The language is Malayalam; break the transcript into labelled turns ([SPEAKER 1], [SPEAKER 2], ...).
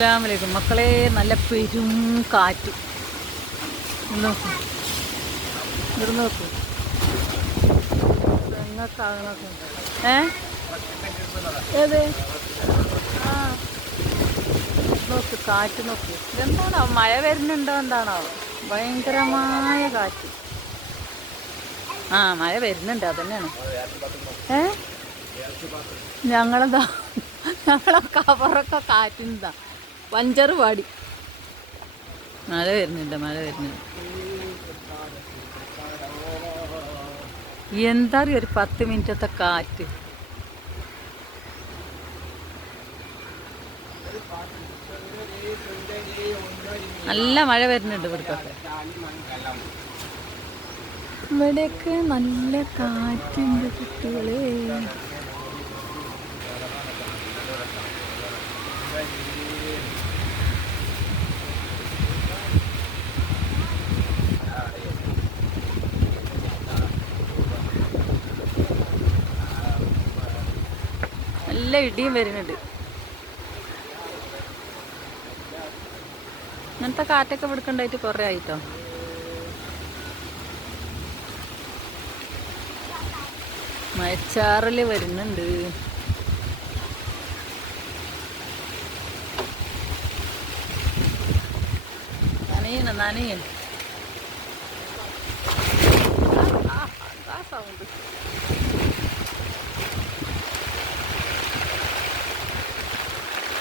[SPEAKER 1] അസ്സലാമലൈക്കും. മക്കളെ നല്ല പെരും കാറ്റ്. നോക്കൂ. ഇവിടെ നോക്കൂ. തെങ്ങൊക്കെ ഏ? നോക്ക് കാറ്റ് നോക്ക്. എന്താണോ മഴ വരുന്നുണ്ടോ എന്താണോ ഭയങ്കരമായ കാറ്റ്. ആ മഴ വരുന്നുണ്ട്. അതന്നെയാണ് ഏ? ഞങ്ങളെന്താ ഞങ്ങളെ കവറൊക്കെ കാറ്റിന്താ. പഞ്ചറ് പാടി മഴ വരുന്നുണ്ട് മഴ വരുന്നുണ്ട്. എന്താ അറിയ ഒരു പത്ത് മിനിറ്റത്തെ കാറ്റ്. നല്ല മഴ വരുന്നുണ്ട് ഇവിടുത്തെ ഇവിടെയൊക്കെ നല്ല കാറ്റുണ്ട് കുട്ടികളെ. നല്ല ഇടിയും വരുന്നുണ്ട് ഇങ്ങനത്തെ കാറ്റൊക്കെ പിടിക്കണ്ടായിട്ട് കുറേ ആയിട്ടോ മഴച്ചാറൽ വരുന്നുണ്ട് നനയണ നനയൻ സൗണ്ട്